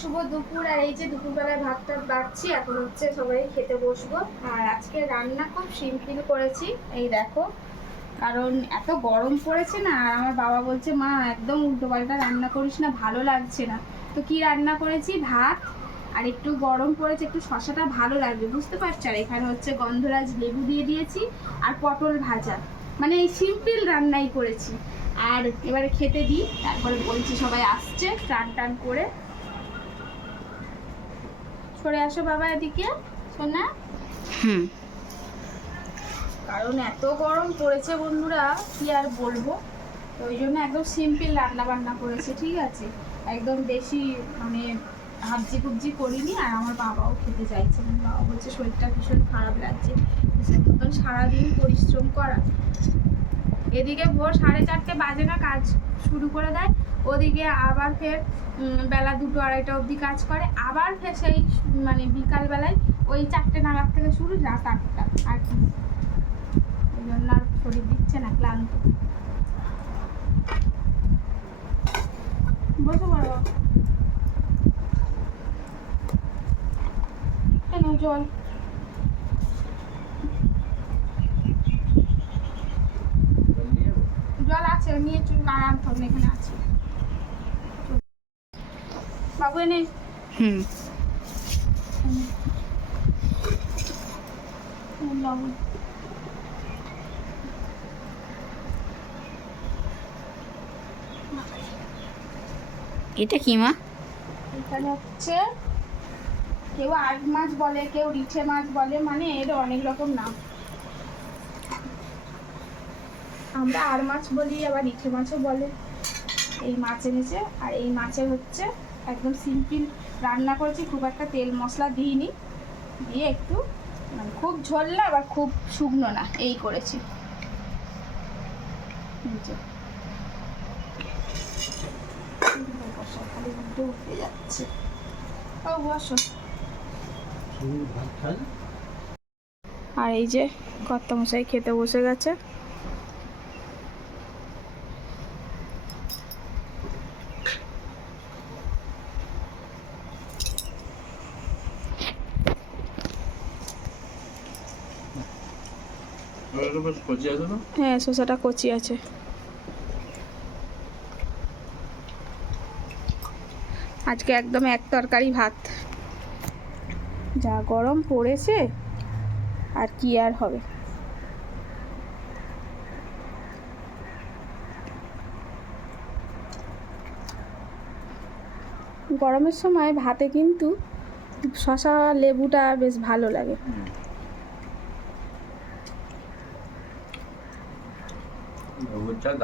শুভ দুপুর। আর এই যে দুপুরবেলায় ভাতটা বাড়ছি, এখন হচ্ছে সবাই খেতে বসবো। আর আজকে রান্না খুব সিম্পল করেছি, এই দেখো, কারণ এত গরম পড়েছে না। আর আমার বাবা বলছে মা একদম উল্টো পাল্টা রান্না করিস না, ভালো লাগছে না। তো কি রান্না করেছি, ভাত আর একটু গরম পড়েছে, একটু শশাটা ভালো লাগবে, বুঝতে পারছো। আর এখানে হচ্ছে গন্ধরাজ লেবু দিয়ে দিয়েছি আর পটল ভাজা, মানে এই সিম্পল রান্নাই করেছি। আর এবারে খেতে দিই, তারপরে বলছি সবাই আসছে টান টান করে। সরে আসো বাবা এদিকে, শোনা। কারণ এত গরম পড়েছে বন্ধুরা, কি আর বলবো। তো ওই জন্য একদম সিম্পল রান্না বান্না করেছে, ঠিক আছে। একদম বেশি মানে হাবজি কুবজি করিনি। আর আমার বাবাও খেতে চাইছে না, বাবা বলছে শরীরটা ভীষণ খারাপ লাগছে, মতন সারাদিন পরিশ্রম করা। এদিকে ভোর 4:30 বাজে না কাজ শুরু করে দেয়, ওদিকে আবার ফের বেলা 2টো 2:30 অবধি কাজ করে, আবার ফের সেই মানে বিকালবেলায় ওই 4টে নাগাদ থেকে শুরু, রাত 8টা। আর কি, ওই জন্য আর শরীর দিচ্ছে না, ক্লান্ত। বসে পড়ো, কেন জল জল আছে, নিয়ে চুল আরাম থাকুন, এখানে আছে বাবু এনে। বাবু এটা কি মা? এখানে হচ্ছে কেউ আট মাছ বলে, কেউ রিঠে মাছ বলে, মানে এর অনেক রকম নাম। আমরা আর মাছ বলি, আবার রিঠে মাছও বলে। এই মাছ এনেছে, আর এই মাছের হচ্ছে একদম সিম্পল রান্না করেছি, খুব একটা তেল মশলা দিইনি, দিয়ে একটু মানে খুব ঝোল না আবার খুব শুকনো না, এই করেছি। উঠে যাচ্ছে। ও বসো। আর এই যে কর্তামশাই খেতে বসে গেছে। হ্যাঁ, শসাটা কচি আছে। আজকে একদম এক তরকারি ভাত, যা গরম পড়েছে আর কি আর হবে। গরমের সময় ভাতে কিন্তু শসা লেবুটা বেশ ভালো লাগে।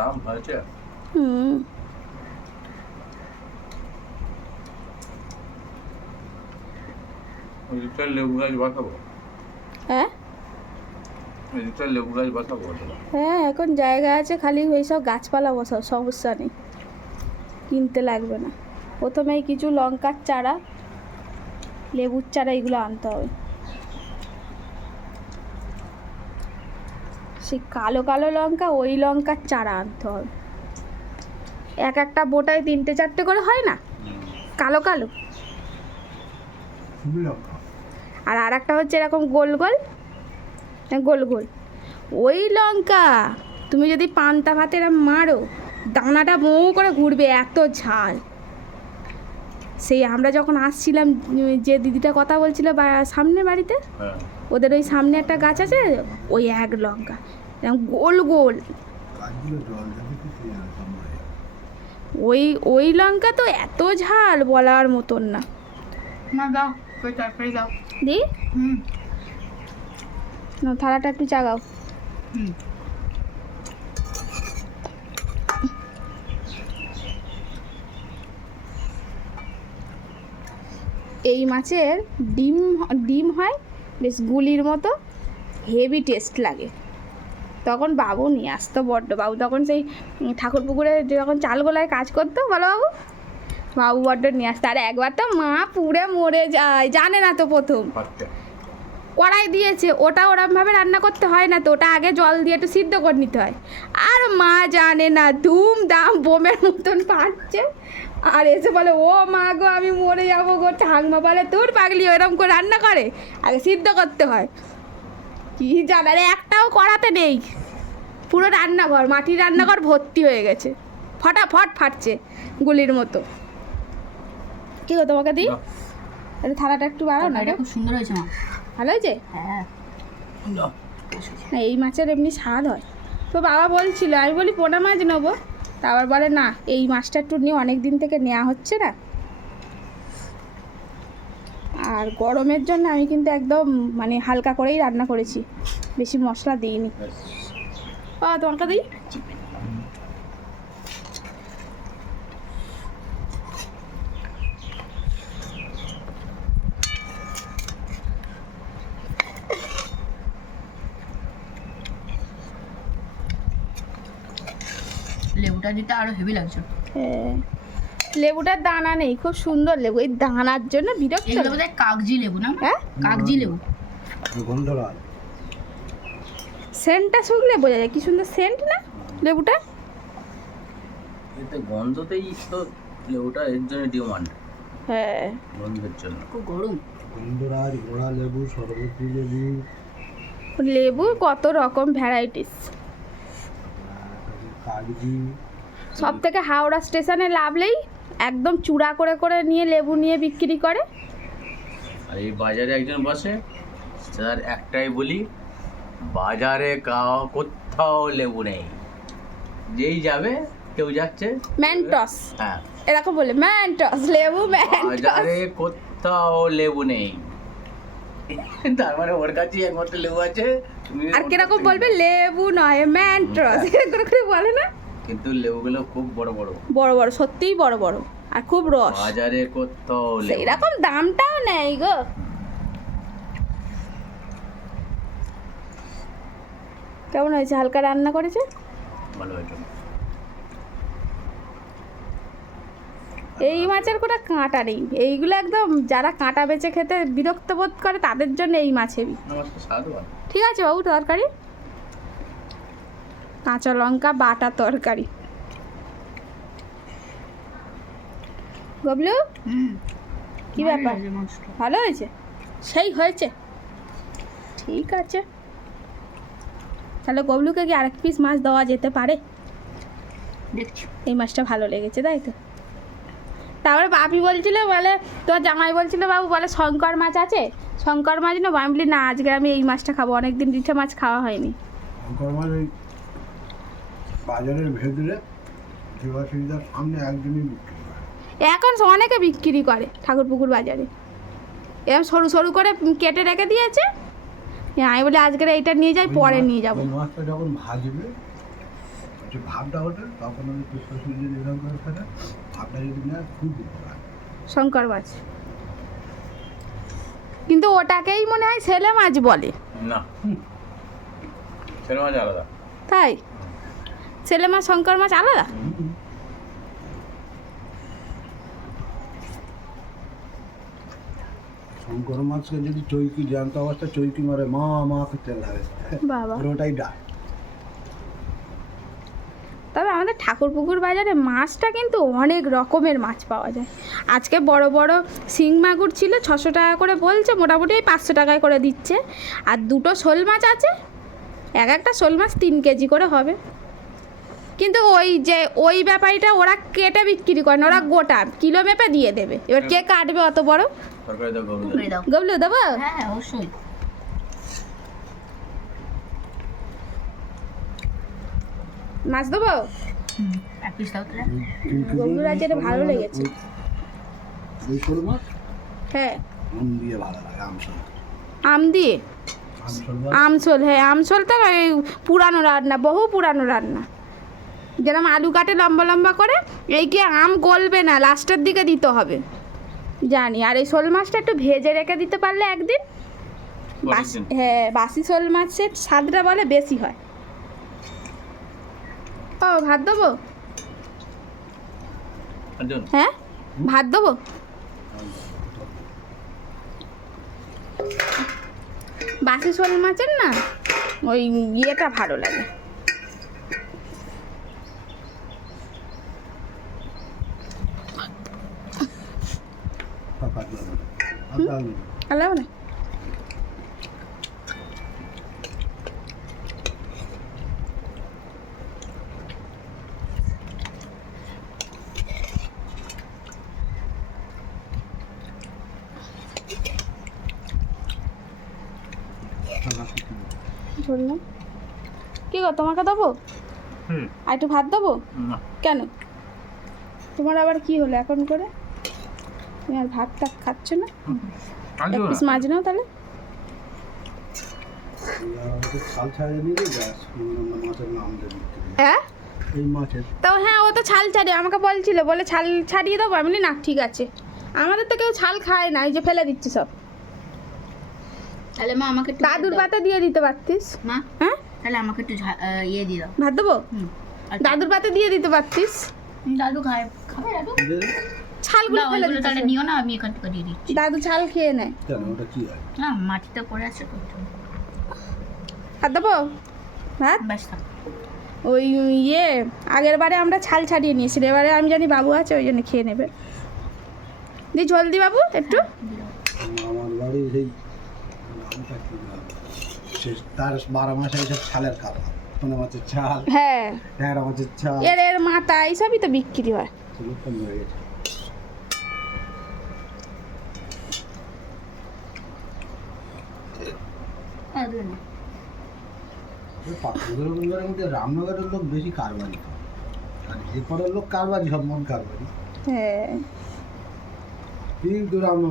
দাম হয়েছে। লেবু গাছ বসাবো। হ্যাঁ লেবু গাছ বসাবো। হ্যাঁ, এখন জায়গা আছে, খালি ওই সব গাছপালা বসাও, সমস্যা নেই, কিনতে লাগবে না। প্রথমেই কিছু লঙ্কার চারা, লেবুর চারা, এগুলো আনতে হবে। সেই কালো কালো লঙ্কা, ওই লঙ্কার চারা আনতে হবে। এক একটা বোটায় 3টে 4টে করে হয় না, কালো কালো। আর একটা হচ্ছে এরকম গোল গোল গোল গোল, ওই লঙ্কা তুমি যদি পান্তা ভাতে মারো, দানাটা মৌ করে ঘুরবে, এত ঝাল। সেই আমরা যখন আসছিলাম, যে দিদিটা কথা বলছিল সামনে বাড়িতে, ওদের ওই সামনে একটা গাছ আছে, ওই এক লঙ্কা গোল গোল, ওই ওই লঙ্কা তো এত ঝাল বলার মতন না। দাও দাও দি, থালাটা একটু চাগাও। এই মাছের ডিম ডিম হয় বেশ গুলির মতো, হেভি টেস্ট লাগে। তখন বাবু নিয়ে আসতো বড্ড, বাবু তখন সেই ঠাকুর পুকুরে যখন চালগোলায় কাজ করতো, বলো বাবু, বাবু বড্ড নিয়ে আসতো। আর একবার তো মা পুড়ে মরে যায়, জানে না তো প্রথম। কড়াই দিয়েছে, ওটা ওরমভাবে রান্না করতে হয় না তো, ওটা আগে জল দিয়ে একটু সিদ্ধ করে নিতে হয়। আর মা জানে না, ধুম দাম বোমের মতন ফাটছে। আর এসে বলে ও মা গো আমি মরে যাবো গো। ঠাকমা বলে তোর পাগলি ওরম করে রান্না করে, আগে সিদ্ধ করতে হয়। কি জানার একটাও কড়াতে নেই, পুরো রান্নাঘর মাটির রান্নাঘর ভর্তি হয়ে গেছে, ফটাফট ফাটছে গুলির মতো। কি গো তোমাকে দিই? দাও। আরে থালাটা একটু বাড়াও না এটা গো। খুব সুন্দর হয়েছে মা। ভালো হয়েছে? হ্যাঁ দাও। না এই মাছের এমনি স্বাদ হয়। তো বাবা বলছিল, আমি বলি পোনা মাছ নেবো, তা আবার বলে না এই মাছটা একটু নিয়ে অনেক দিন থেকে নেওয়া হচ্ছে না। আর গরমের জন্য আমি কিন্তু একদম মানে হালকা করেই রান্না করেছি, বেশি মশলা দিইনি। তোমাকে দিই। লেবুটা দিতে আরো হেভি লাগছে। হ্যাঁ, লেবুটার দানা নেই, খুব সুন্দর লেবু, এই দানার জন্য বিরক্ত। এগুলো বোধহয় কাগজি লেবু না? হ্যাঁ, কাগজি লেবু। গন্ধরাজ। সেন্টটা শুকলে বোঝা যায় কি সুন্দর সেন্ট না লেবুটা। এতে গন্ধতেই তো লেবুটা এর জন্য ডিমান্ড, হ্যাঁ, গন্ধের জন্য। খুব গরম। গন্ধরাজ, ঘোড়া লেবু, সরবতি লেবু, লেবু কত রকম ভ্যারাইটিস। কাগজি, সব থেকে হাওড়া স্টেশনে নামলেই একদম চূড়া করে করে নিয়ে লেবু নিয়ে বিক্রি করে। আর এই বাজারে একজন বসে, তার একটাই বলি, বাজারে কোথাও লেবু নেই। যেই যাবে, কেউ যাচ্ছে, ম্যান্টস, হ্যাঁ, এরকম বলে ম্যান্টস লেবু ম্যান্টস। বাজারে কোথাও লেবু নেই। তার মানে ওর কাছেই একমাত্র লেবু আছে। তুমি আর ওর কিরকম কাছ থেকে বলবে, নাও। লেবু নয় ম্যান্টস, এরকম করে বলে না। কিন্তু লেবুগুলো খুব বড় বড়, বড় বড়, সত্যিই বড় বড়, আর খুব রস। বাজারে কোথাও লেবু নেই। সেইরকম দামটাও নেই গো। কেমন হয়েছে? হালকা রান্না করেছে। ভালো হয়েছে। এই মাছের কোনো কাঁটা নেই, এইগুলো একদম যারা কাঁটা বেছে খেতে বিরক্ত বোধ করে তাদের জন্য এই মাছ হেবি। আমার তো স্বাদ ভালো। ঠিক আছে বাবু, তরকারি কাঁচা লঙ্কা বাটা তরকারি। গবলু কি ব্যাপার, ভালো হয়েছে? সেই হয়েছে, ঠিক আছে। তাহলে গবলুকে কি আরেক পিস মাছ দেওয়া যেতে পারে? দেখছি। এই মাছটা ভালো লেগেছে তাই তো। তারপরে বাপি বলছিল, বলে তোর জামাই বলছিল বাবু, বলে শঙ্কর মাছ আছে, শঙ্কর মাছ নেবো। আমি বলি না, আজকে আমি এই মাছটা খাবো, অনেকদিন রিঠে মাছ খাওয়া হয়নি। শঙ্কর মাছ ওই বাজারের ভেতরে দেবাশিসদার সামনে একজনই বিক্রি করে। এখন অনেকে বিক্রি করে ঠাকুরপুকুর বাজারে, এরকম সরু সরু করে কেটে রেখে দিয়েছে। আমি বলি আজকে এইটা নিয়ে যাই, পরে নিয়ে যাবো। ওই মাছটা যখন ভাজবে, যে ভাবটা ওঠে, তখন আমি পুষ্পশির যদি এরকম করে ফেলে, ভাবটা যদি নেয় খুব উপকার। শঙ্কর মাছ, কিন্তু ওটাকেই মনে হয় ছেলে মাছ বলে। না, ছেলে মাছ আলাদা। তাই ছেলে মাছ শঙ্কর মাছ আলাদা। শঙ্কর মাছকে যদি চৈকি জ্যান্ত অবস্থায় চৈকি মারে মা মা করতে লাগে, বাবা, ওর ওটাই ডাক। তবে আমাদের ঠাকুরপুকুর বাজারে মাছটা কিন্তু অনেক রকমের মাছ পাওয়া যায়। আজকে বড় বড় শিং মাগুর ছিল, 600 টাকা করে বলছে, মোটামুটি 500 টাকায় করে দিচ্ছে। আর দুটো শোল মাছ আছে, এক একটা শোল মাছ 3 কেজি করে হবে। কিন্তু ওই ব্যাপারীটা ওরা কেটে বিক্রি করে না, ওরা গোটা কিলো মেপে দিয়ে দেবে। এবার কে কাটবে অত বড়? তরকারি দাও, গরু করে দাও। গবলু দেবো? হ্যাঁ হ্যাঁ অবশ্যই। মাছ দেবো? এক পিস দাও তাহলে। গরুর আজ এটা ভালো লেগেছে। ওই শোল মাছ হ্যাঁ, আম দিয়ে ভালো লাগে, আমশোল। আম দিয়ে আমশোল মাছ আমসোল, হ্যাঁ আমসোল তো এই পুরানো রান্না, বহু পুরানো রান্না। যেরকম আলু কাটে লম্বা লম্বা করে, এই কি আম গলবে না, লাস্টের দিকে দিতে হবে জানি। আর এই শোল মাছটা একটু ভেজে রেখে দিতে পারলে একদিন, হ্যাঁ বাসি শোল মাছের স্বাদটা বলে বেশি হয়। ও ভাত দেবো? হ্যাঁ ভাত দেবো। বাসি শোল মাছের না ওই ইয়েটা ভালো লাগে। আলাও না বললাম কি গো তোমাকে দেবো হুম আর একটু ভাত দেবো? না, কেন তোমার আবার কি হলো এখন করে? তুমি আর ভাত টাত খাচ্ছ না? আমি এক দেবো পিস না। মাছ নাও তাহলে। ছাল ছাড়িয়ে নিলে ব্যাস মাছের নাম দেবে হ্যাঁ এই মাছের। তো হ্যাঁ ও তো ছাল ছাড়িয়ে আমাকে বলছিল, বলে ছাল ছাড়িয়ে দেবো। আমি বলি, না ঠিক আছে, আমাদের তো কেউ ছাল খায় না, এই যে ফেলে দিচ্ছে সব। তাহলে মা আমাকে একটু দাদুর ভাত দাও। পাতে দিয়ে দিতে পারতিস। মা হ্যাঁ তাহলে আমাকে একটু ইয়ে দিয়ে দাও। ভাত দেবো? হুম আর দাদুর পাতে দিয়ে দিতে পারতিস। দাদু খায় খাবে দাদু? ছালগুলো না ফেলে ওইগুলো তাহলে দিচ্ছে। নিও না, আমি এখান থেকে দিয়ে দিচ্ছি। দাদু ছাল খেয়ে নেয়। কেন ওটা কি হয়? না মাটিতে পড়ে আছে তো। ভাত দেবো? ভাত ব্যাস থাক। ওই ইয়ে আগের বারে আমরা ছাল ছাড়িয়ে নিয়েছিলাম, এবারে আমি জানি বাবু আছে ওই জন্য খেয়ে নেবে। দি জলদি বাবু একটু। আমার বাড়ি সেই নামটা কি নাম? সে তার 12 মাসে এইসব ছালের খাবার, কোনো মাছের ছাল, হ্যাঁ ট্যাংরা মাছের ছাল, এর মাথা এইসবই তো বিক্রি হয়। সেগুলো কম হয়ে গেছে। আর দিও না। ওই পাখিগুলোর মধ্যে রামনগরের লোক বেশি কারবারি করে। আর এরপরের লোক কারবারি, সব মন কারবারি, হ্যাঁ কিন্তু রামনগর